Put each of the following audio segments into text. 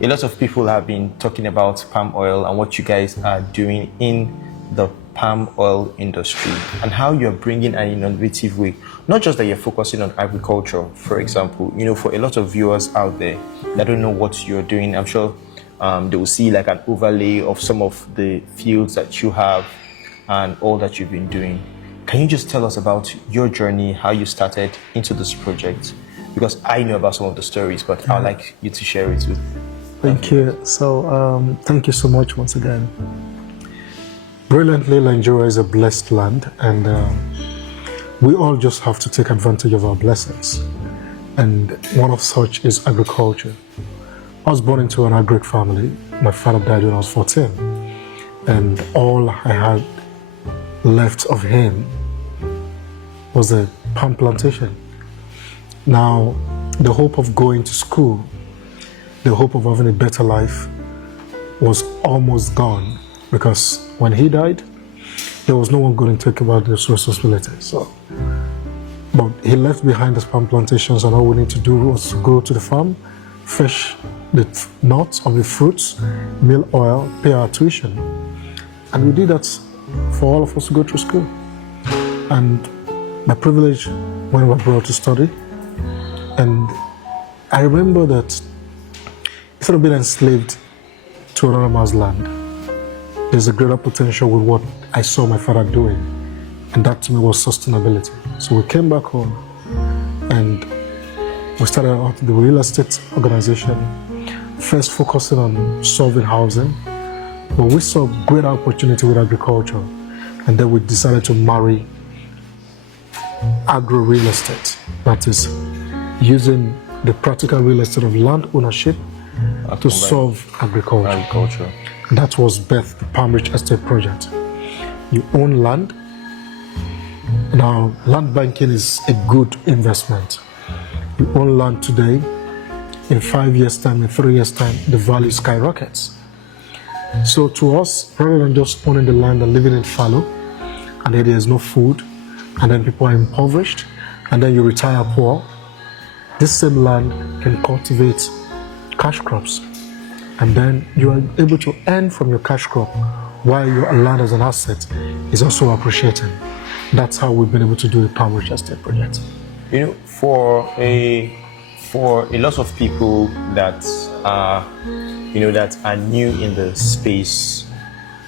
A lot of people have been talking about palm oil and what you guys are doing in the palm oil industry and how you're bringing an innovative way. Not just that you're focusing on agriculture, for example, for a lot of viewers out there that don't know what you're doing, I'm sure they will see like an overlay of some of the fields that you have and all that you've been doing. Can you just tell us about your journey, how you started into this project? Because I know about some of the stories, but I'd like you to share it with. Thank you. So, thank you so much once again. Brilliantly, Nigeria is a blessed land, and we all just have to take advantage of our blessings. And one of such is agriculture. I was born into an agric family. My father died when I was 14, and all I had left of him was a palm plantation. Now, the hope of going to school, the hope of having a better life was almost gone, because when he died, there was no one going to take about this responsibility. But he left behind his palm plantations, and all we need to do was to go to the farm, fetch the nuts of the fruits, mill oil, pay our tuition. And we did that for all of us to go through school. And my privilege when we were abroad to study. And I remember that instead of being enslaved to another man's land, there's a greater potential with what I saw my father doing. And that to me was sustainability. So we came back home and we started out the real estate organization, first focusing on solving housing. But we saw great opportunity with agriculture. And then we decided to marry agro real estate. That is, using the practical real estate of land ownership to solve agriculture. And that was birthed the Palm Rich Estate Project. You own land. Now, land banking is a good investment. You own land today. In 5 years' time, in 3 years' time, the value skyrockets. So to us, rather than just owning the land and living in fallow, and then there's no food, and then people are impoverished, and then you retire poor, this same land can cultivate cash crops, and then you are able to earn from your cash crop while your land as an asset is also appreciating. That's how we've been able to do a Palm Rich Estate Project. For a lot of people that are, that are new in the space,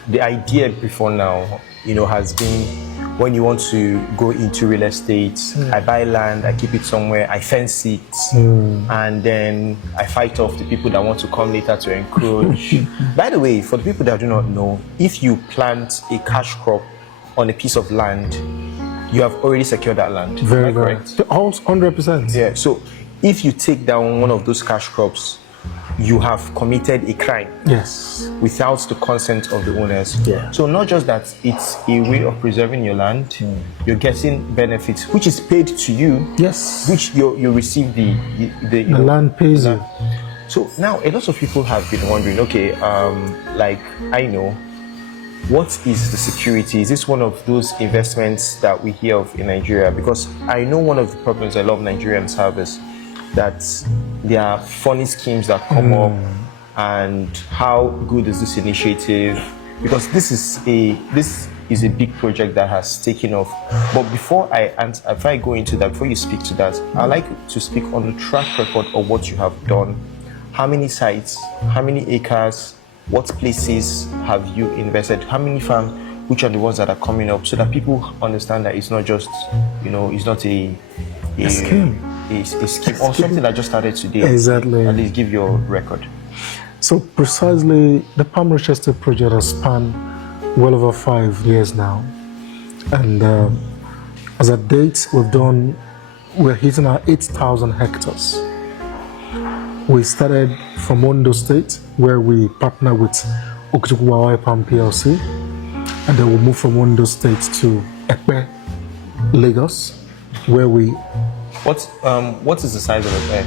the idea before now, has been, when you want to go into real estate, I buy land, I keep it somewhere, I fence it, and then I fight off the people that want to come later to encroach. By the way, for the people that do not know, if you plant a cash crop on a piece of land, you have already secured that land. Very correct? 100%. Yeah, so if you take down one of those cash crops, you have committed a crime. Yes. Without the consent of the owners. Yeah. So not just that it's a way of preserving your land, you're getting benefits, which is paid to you. Yes. Which you receive the land pays you. So now a lot of people have been wondering, okay, I know, what is the security? Is this one of those investments that we hear of in Nigeria? Because I know one of the problems a lot of Nigerians have is that there are funny schemes that come up, and how good is this initiative? Because this is a big project that has taken off. But before I go into that, before you speak to that, I'd like to speak on the track record of what you have done. How many sites? How many acres? What places have you invested? How many farms? Which are the ones that are coming up, so that people understand that it's not just, it's not a scheme. A scheme or something that just started today. Exactly. At least give your record. So precisely, the Palm Rich Estate Project has spanned well over 5 years now. And as a date, we're hitting our 8,000 hectares. We started from Ondo State, where we partner with Okitipupa Palm PLC. And then we moved from Ondo State to Ekpe, Lagos, where we... What is the size of Ekpe?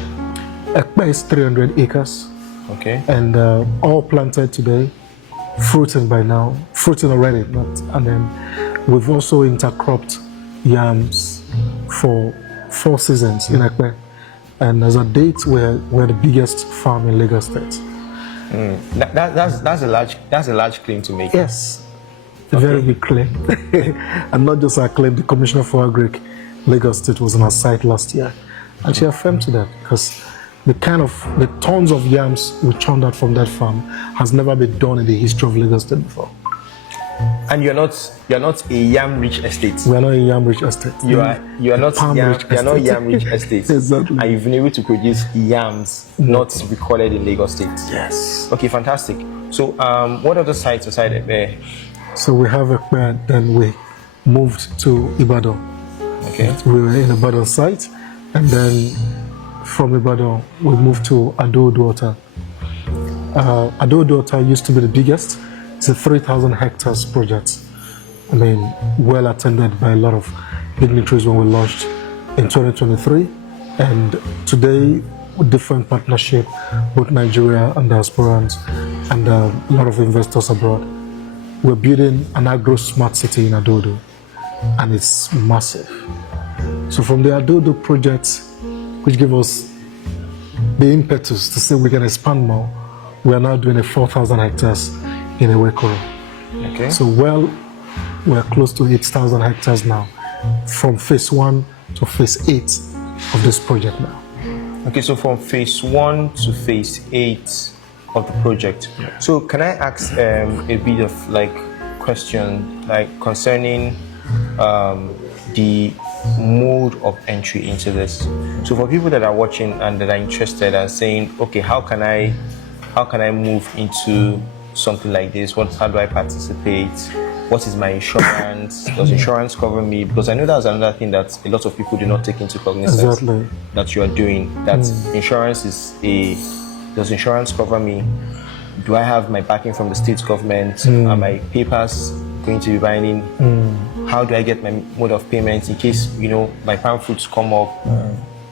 Ekpe is 300 acres. Okay. And all planted today, fruiting already. And then we've also intercropped yams for 4 seasons in Ekpe. And as a date, we're the biggest farm in Lagos State. That's a large claim to make. Yes, a very big claim. And not just our claim, the Commissioner for Agric, Lagos State, was on our site last year. And she affirmed to that because the tons of yams we churned out from that farm has never been done in the history of Lagos State before. And you're not a yam-rich estate. We are not a yam-rich estate. You are not yam-rich estate. Exactly. And you've been able to produce yams not recorded in Lagos State. Yes. Okay, fantastic. So, what other sites aside there? So we have Ekpe, then we moved to Ibadan. Okay. We were in Ibadan site, and then from Ibadan we moved to Ado-Odo-Ota. Ado-Odo-Ota used to be the biggest. It's a 3,000 hectares project. I mean, well attended by a lot of dignitaries when we launched in 2023. And today, with different partnership, both Nigeria and diasporans, and a lot of investors abroad, we're building an agro-smart city in Ado-Odo, and it's massive. So from the Ado-Odo project, which gave us the impetus to say we can expand more, we are now doing a 4,000 hectares in Ewekoro. Okay. So we're close to 8,000 hectares now, from phase 1 to phase 8 of this project now. Okay, so from phase 1 to phase 8 of the project. So can I ask a bit of question concerning the mode of entry into this? So for people that are watching and that are interested and saying, okay, how can I move into something like this? How do I participate? What is my insurance? Does insurance cover me? Because I know that's another thing that a lot of people do not take into cognizance. Exactly. That you are doing. That insurance does insurance cover me? Do I have my backing from the state government? Are my papers going to be binding? How do I get my mode of payment in case my palm fruits come up?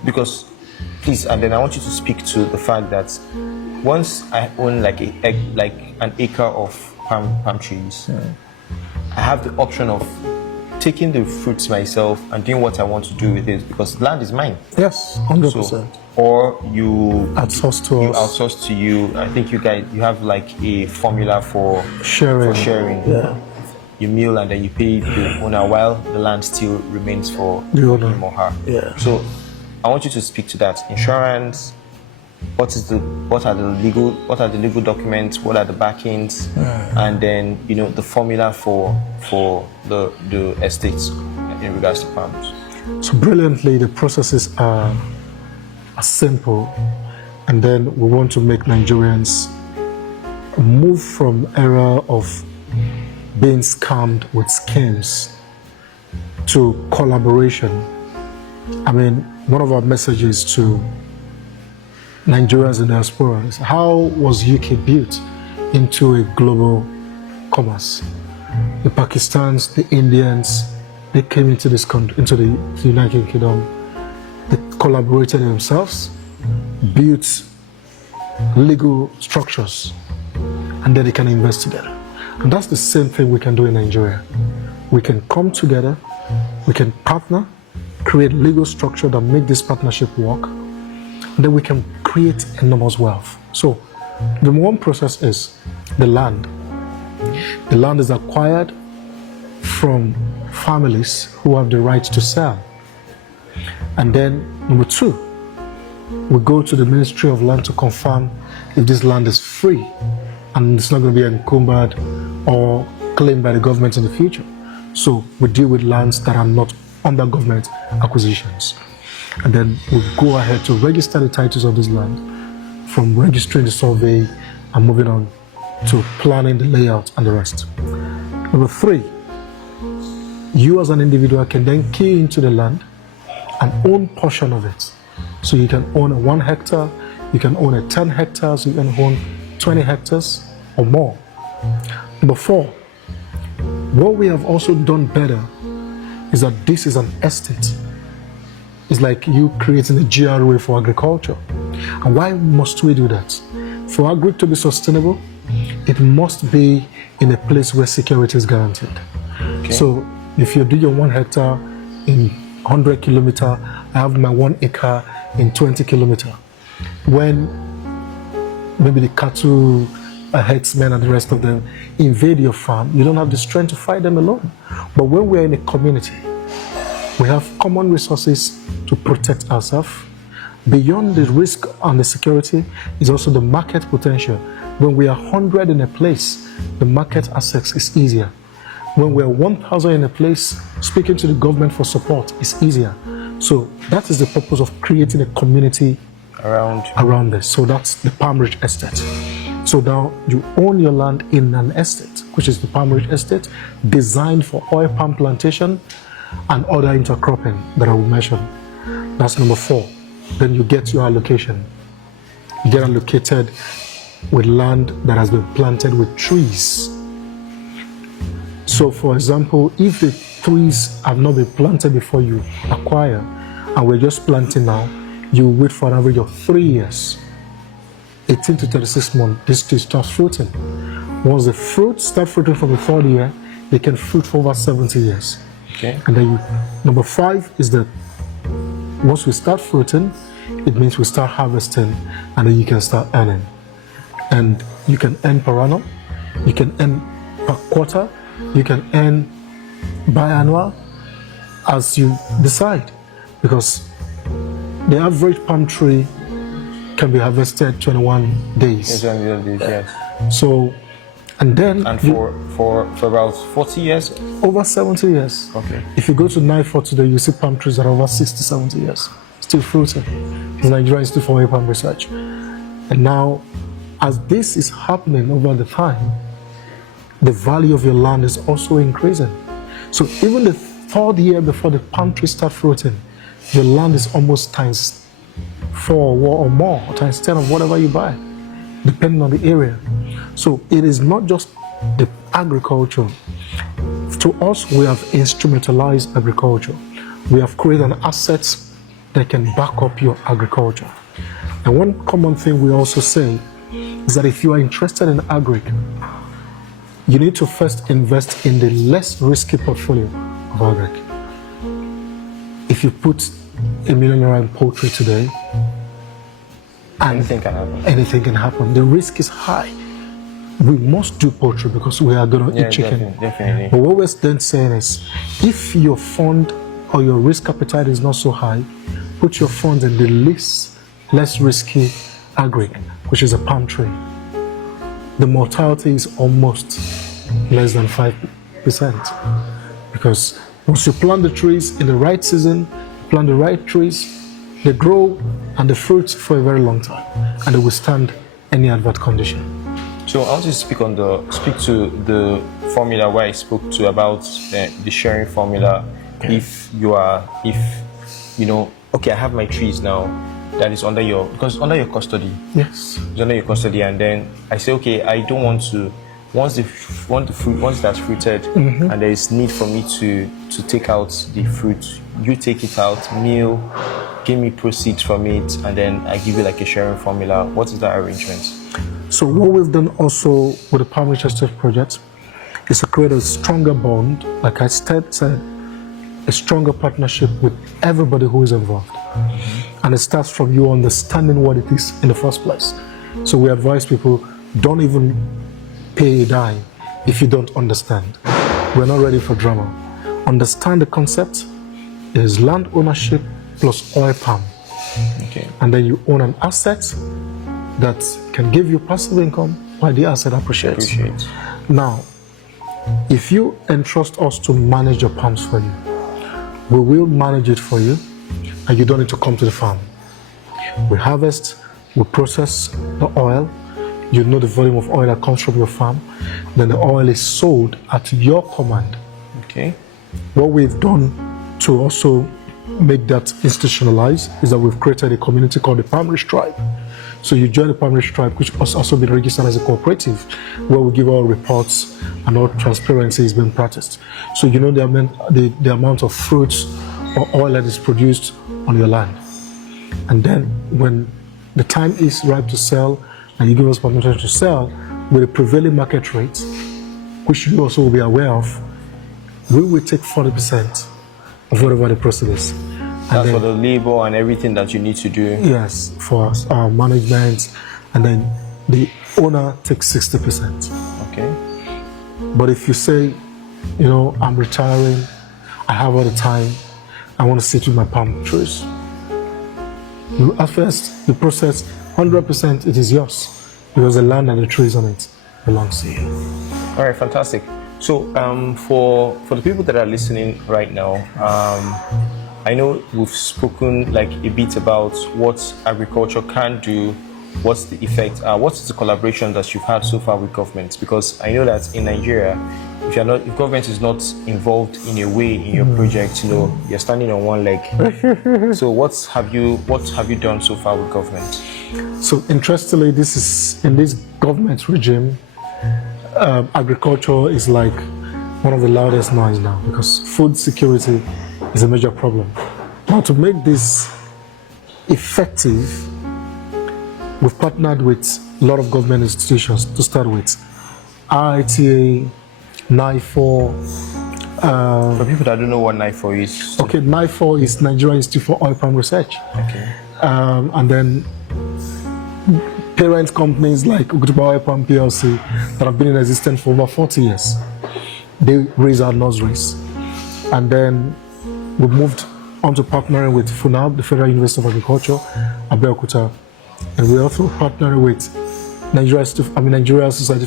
Because please, and then I want you to speak to the fact that once I own an acre of palm trees, I have the option of taking the fruits myself and doing what I want to do with it because land is mine. Yes, 100%. So, or you outsource to us. Outsource to you. I think you have a formula for sharing. Yeah. You mill and then you pay the owner while the land still remains for the owner. him or her. Yeah. So I want you to speak to that. Insurance. What are the legal documents? What are the backings? And then the formula for the estates in regards to farms. So brilliantly, the processes are simple, and then we want to make Nigerians move from era of being scammed with schemes to collaboration. I mean, one of our messages to Nigerians and diaspora is how was UK built into a global commerce? The Pakistans, the Indians, they came into this country, into the United Kingdom. They collaborated themselves, built legal structures, and then they can invest together. And that's the same thing we can do in Nigeria. We can come together, we can partner, create legal structure that make this partnership work, and then we can create enormous wealth. So the one process is the land. The land is acquired from families who have the right to sell. And then number 2, we go to the Ministry of Land to confirm if this land is free and it's not going to be encumbered or claimed by the government in the future. So we deal with lands that are not under government acquisitions. And then we go ahead to register the titles of this land, from registering the survey and moving on to planning the layout and the rest. Number 3, you as an individual can then key into the land and own portion of it. So you can own a 1 hectare, you can own a 10 hectares, you can own 20 hectares or more. Number 4, what we have also done better is that this is an estate. It's like you creating a GRA for agriculture. And why must we do that? For agri to be sustainable, it must be in a place where security is guaranteed. Okay. So if you do your 1 hectare in 100 kilometers, I have my 1 acre in 20 kilometers. When maybe the cattle herdsmen and the rest of them invade your farm, you don't have the strength to fight them alone. But when we're in a community, we have common resources to protect ourselves. Beyond the risk and the security is also the market potential. When we are 100 in a place, the market access is easier. When we are 1,000 in a place, speaking to the government for support is easier. So that is the purpose of creating a community around this. So that's the Palm Ridge Estate. So now you own your land in an estate, which is the Palm Ridge Estate, designed for oil palm plantation and other intercropping that I will mention. That's number 4. Then you get your allocation. You get allocated with land that has been planted with trees. So for example, if the trees have not been planted before you acquire, and we're just planting now, you wait for an average of 3 years, 18 to 36 months, this tree starts fruiting. Once the fruits start fruiting from the 3rd year, they can fruit for over 70 years. Okay. And then number 5 is that once we start fruiting, it means we start harvesting, and then you can start earning. And you can earn per annum, you can earn per quarter, you can earn biannual as you decide. Because the average palm tree can be harvested 21 days. 21 days, yes. So, and then... And for about 40 years? Over 70 years. Okay. If you go to NIFOR today, you see palm trees that are over 60, 70 years, still fruiting. The Nigerian Institute for Oil Palm Research. And now, as this is happening over the time, the value of your land is also increasing. So even the 3rd year before the palm trees start fruiting, your land is almost times 4 or more, or times 10 of whatever you buy, depending on the area. So it is not just the agriculture. To us, we have instrumentalized agriculture. We have created an asset that can back up your agriculture. And one common thing we also say is that if you are interested in agri, you need to first invest in the less risky portfolio of agri. If you put $1 million in poultry today, and anything can happen. Anything can happen. The risk is high. We must do poultry because we are going to eat chicken. Definitely. But what we're then saying is, if your fund or your risk appetite is not so high, put your funds in the less risky agri, which is a palm tree. The mortality is almost less than 5%. Because once you plant the trees in the right season, plant the right trees, they grow and they fruit for a very long time, and they withstand any adverse condition. So I want to speak to the formula where I spoke to about the sharing formula. Okay. If you know, okay, I have my trees now that is under your custody. Yes. It's under your custody, and then I say, okay, I don't want to. Once that's fruited, and there is need for me to take out the fruit, you take it out, meal, give me proceeds from it, and then I give you like a sharing formula. What is that arrangement? So what we've done also with the Palm Ridge Estate project is to create a stronger bond, like I said, a stronger partnership with everybody who is involved. And it starts from you understanding what it is in the first place. So we advise people, don't even pay a dime if you don't understand. We're not ready for drama. Understand the concept. It is land ownership plus oil palm. Okay. And then you own an asset that can give you passive income while the asset appreciates. Now, if you entrust us to manage your palms for you, we will manage it for you, and you don't need to come to the farm. We harvest, we process the oil, you know the volume of oil that comes from your farm, then the oil is sold at your command. Okay. What we've done to also make that institutionalized is that we've created a community called the Palm Ridge Tribe. So you join the Palm Ridge Tribe, which has also been registered as a cooperative, where we give all reports and all transparency is being practiced. So you know the amount of fruits or oil that is produced on your land. And then when the time is ripe to sell, and you give us permission to sell with a prevailing market rate, which you also will be aware of, we will take 40% of whatever the proceeds is. That's for the labor and everything that you need to do. Yes, for management, and then the owner takes 60%. Okay. But if you say, I'm retiring, I have all the time, I want to sit with my palm trees. At first, the process, 100% it is yours, because the land and the trees on it belongs to you. All right, fantastic. So for the people that are listening right now, I know we've spoken like a bit about what agriculture can do, what's the effect, what's the collaboration that you've had so far with governments? Because I know that in Nigeria, if government is not involved in a way in your project, you're standing on one leg. So what have you done so far with government? So interestingly, in this government regime, agriculture is like one of the loudest noise now, because food security is a major problem. Now, to make this effective, we've partnered with a lot of government institutions to start with. RITA, NIFOR. For people that don't know what NIFOR is. Okay, NIFOR is Nigeria Institute for Oil Palm Research. Okay. And then parent companies like Ogutuba Oil Palm PLC that have been in existence for over 40 years. They raise our nurseries. And then we moved on to partnering with FUNAB, the Federal University of Agriculture, Abeokuta. And we're also partnering with Nigeria Society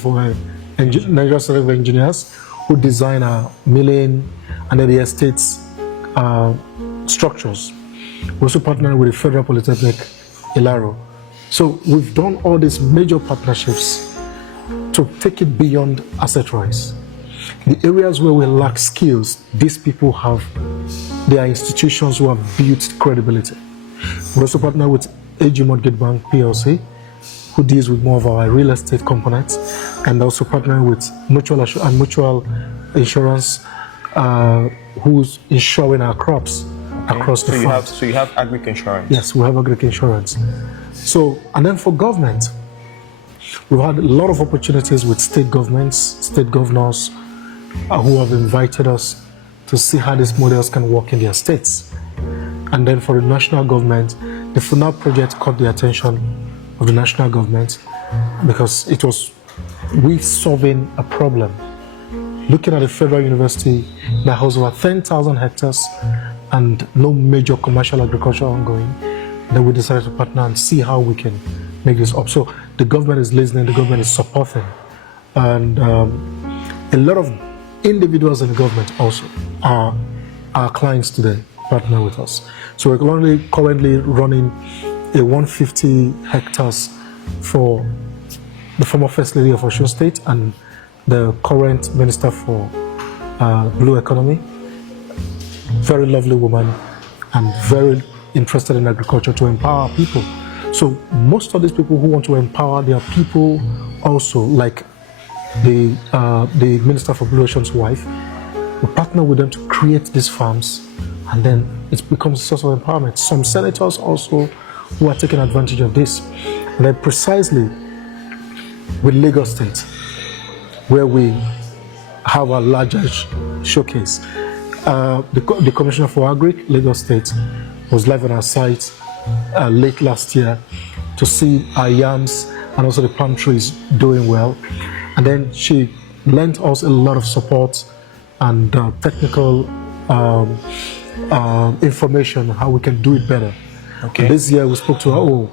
of Engineers, who design our milling and then the estates structures. We're also partnering with the Federal Polytechnic, Ilaro. So we've done all these major partnerships to take it beyond asset rise. The areas where we lack skills, these people have their institutions who have built credibility. We also partner with AG Mortgage Bank PLC, who deals with more of our real estate components, and also partnering with Mutual Insurance, who's insuring our crops across the farm. So you have agri insurance? Yes, we have agri insurance. So, and then for government, we've had a lot of opportunities with state governments, state governors, who have invited us to see how these models can work in their states. And then for the national government, the FUNAB project caught the attention of the national government because it was solving a problem. Looking at a federal university that has over 10,000 hectares and no major commercial agriculture ongoing, then we decided to partner and see how we can make this up. So the government is listening, the government is supporting, and a lot of individuals in the government also are our clients today, partner with us. So we're currently running a 150 hectares for the former First Lady of Osun State and the current Minister for Blue Economy. Very lovely woman and very interested in agriculture to empower people. So most of these people who want to empower their people also, like the Minister for Blue Ocean's wife, we partner with them to create these farms, and then it becomes a source of empowerment. Some senators also who are taking advantage of this. And then precisely with Lagos State, where we have a larger showcase. The Commissioner for Agri, Lagos State, was live on our site late last year to see our yams and also the palm trees doing well. And then she lent us a lot of support and technical information how we can do it better. Okay. This year we spoke to her,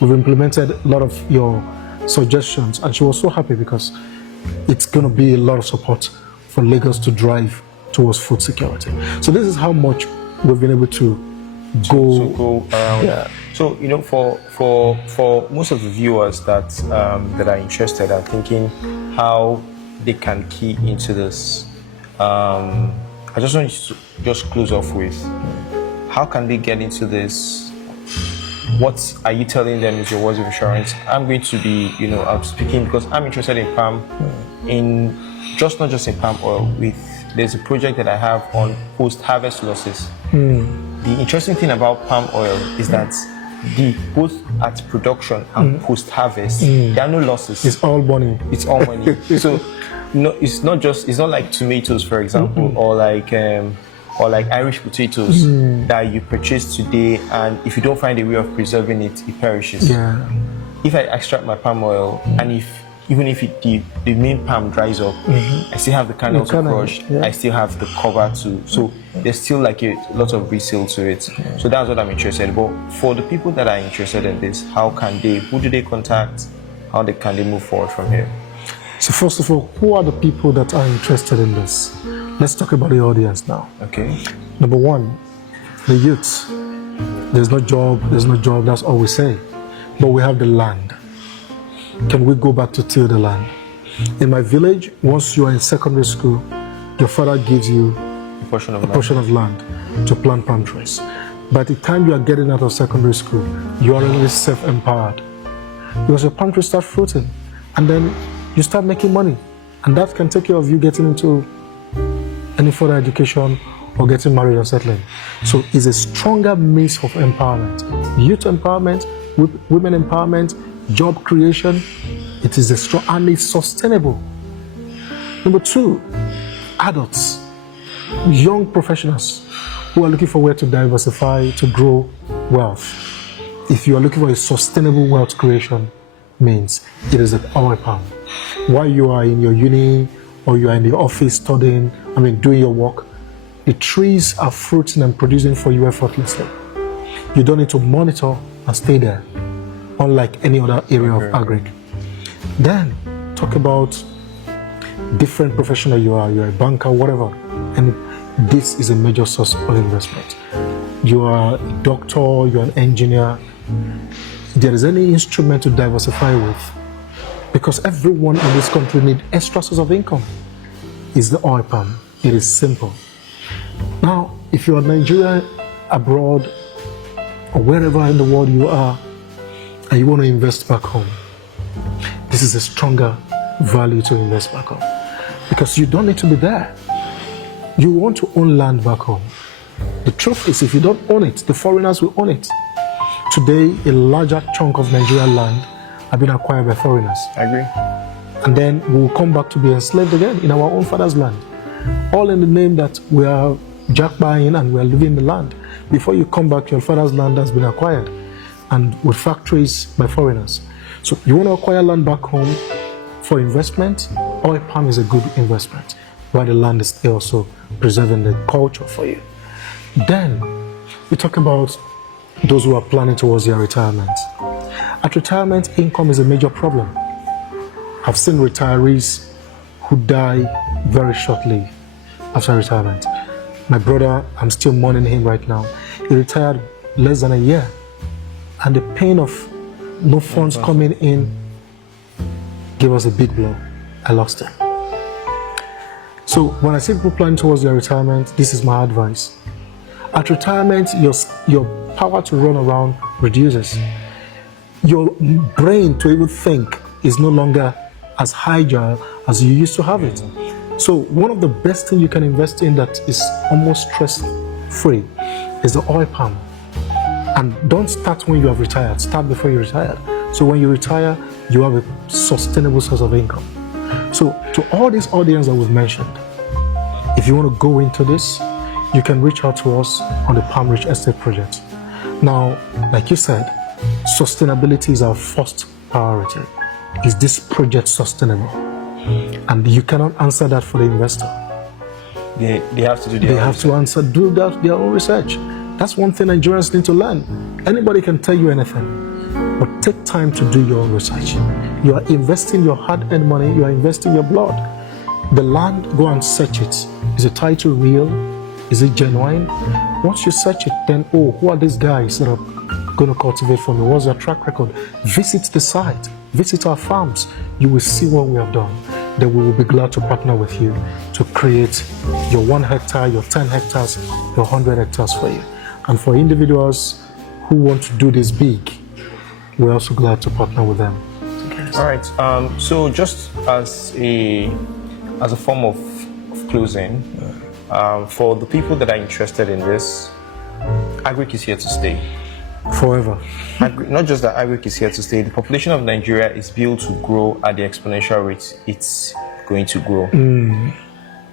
we've implemented a lot of your suggestions, and she was so happy because it's going to be a lot of support for Lagos to drive towards food security. So this is how much we've been able to go around. Yeah. So for most of the viewers that are interested and thinking how they can key into this, I just want you to just close off with how can they get into this? What are you telling them is your words of assurance? I'm going to be, I'm speaking because I'm interested in palm, not just in palm oil. There's a project that I have on post-harvest losses. The interesting thing about palm oil is that both at production and post-harvest, there are no losses. It's all money. It's all money. So it's not like tomatoes, for example, or like or like Irish potatoes that you purchase today, and if you don't find a way of preserving it, it perishes. Yeah. If I extract my palm oil, and even if the main palm dries up, I still have the kernel to crush. I still have the cover to. So there's still like a lot of resale to it. So that's what I'm interested in. But for the people that are interested in this, who do they contact? Can they move forward from here? So first of all, who are the people that are interested in this? Let's talk about the audience now. Okay. Number one, the youths. There's no job, that's all we say. But we have the land. Can we go back to till the land? In my village, once you are in secondary school, your father gives you A portion of land to plant palm trees. By the time you are getting out of secondary school, you are already self-empowered. Because your palm trees start fruiting, and then you start making money. And that can take care of you getting into any further education or getting married or settling. So it's a stronger means of empowerment. Youth empowerment, women empowerment, job creation. It is a strong and it's sustainable. Number two, adults, young professionals who are looking for where to diversify, to grow wealth. If you are looking for a sustainable wealth creation means, it is an oil palm. While you are in your uni or you are in the office studying, doing your work, the trees are fruiting and producing for you effortlessly. You don't need to monitor and stay there, unlike any other area of agric. Then talk about different professional you are a banker, whatever, and this is a major source of investment. You are a doctor, you are an engineer. There is any instrument to diversify with, because everyone in this country needs extra source of income. Is the oil palm. It is simple. Now, if you are Nigeria, abroad, or wherever in the world you are, and you want to invest back home, this is a stronger value to invest back home, because you don't need to be there. You want to own land back home. The truth is, if you don't own it, the foreigners will own it. Today, a larger chunk of Nigerian land have been acquired by foreigners. I agree. And then we'll come back to be enslaved again in our own father's land. All in the name that we are jack buying and we are living in the land. Before you come back, your father's land has been acquired and with factories by foreigners. So you want to acquire land back home for investment, oil palm is a good investment, while the land is also preserving the culture for you. Then we talk about those who are planning towards their retirement. At retirement, income is a major problem. I've seen retirees who die very shortly after retirement. My brother, I'm still mourning him right now. He retired less than a year, and the pain of no funds coming in gave us a big blow. I lost him. So when I see people planning towards their retirement, this is my advice. At retirement, your power to run around reduces. Your brain to even think is no longer as agile as you used to have it. So one of the best things you can invest in that is almost stress-free is the oil palm. And don't start when you have retired, start before you retire. So when you retire, you have a sustainable source of income. So to all this audience that we've mentioned, if you want to go into this, you can reach out to us on the Palm Ridge Estate project. Now, like you said, sustainability is our first priority. Is this project sustainable? And you cannot answer that for the investor. They have to do their They have to do their own research. That's one thing Nigerians need to learn. Anybody can tell you anything, but take time to do your own research. You are investing your hard-earned money, you are investing your blood. The land, go and search it. Is the title real? Is it genuine? Once you search it, then, who are these guys that are going to cultivate for me? What's their track record? Visit the site, visit our farms. You will see what we have done. Then we will be glad to partner with you to create your 1 hectare, your 10 hectares, your 100 hectares for you. And for individuals who want to do this big, we're also glad to partner with them. All right. So just as a form of closing, for the people that are interested in this, agric is here to stay. Forever. Not just that agric is here to stay, the population of Nigeria is built to grow at the exponential rate it's going to grow.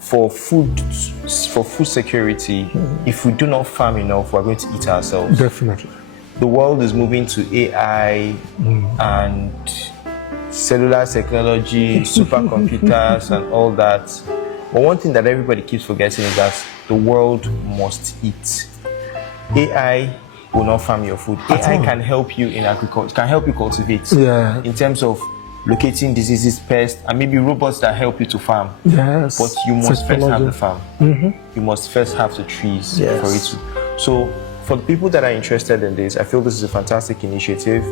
for food security, if we do not farm enough, we're going to eat ourselves. Definitely. The world is moving to AI and cellular technology, supercomputers, and all that. But one thing that everybody keeps forgetting is that the world must eat. AI will not farm your food. AI can help you in agriculture, can help you cultivate. Yeah. In terms of locating diseases, pests, and maybe robots that help you to farm. Yes. But you must first have the Technology. farm. You must first have the trees Yes. for it to. So, for the people that are interested in this, I feel this is a fantastic initiative,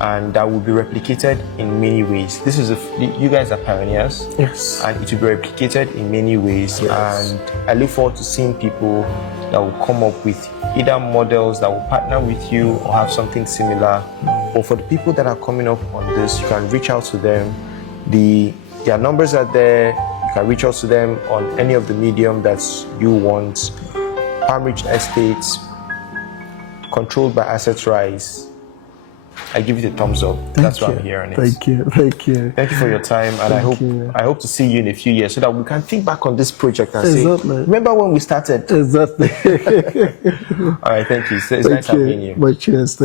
and that will be replicated in many ways. This is you guys are pioneers. Yes. And it will be replicated in many ways. Yes. And I look forward to seeing people that will come up with either models that will partner with you or have something similar. Or for the people that are coming up on this, you can reach out to them. Their numbers are there. You can reach out to them on any of the medium that you want. Palm Ridge Estates, controlled by Assets Rise. I give you the thumbs up. That's why I'm here on it. Thank you. Thank you. Thank you for your time, and I hope to see you in a few years so that we can think back on this project and say, remember when we started? Exactly. All right, thank you. So it's nice having you. But cheers.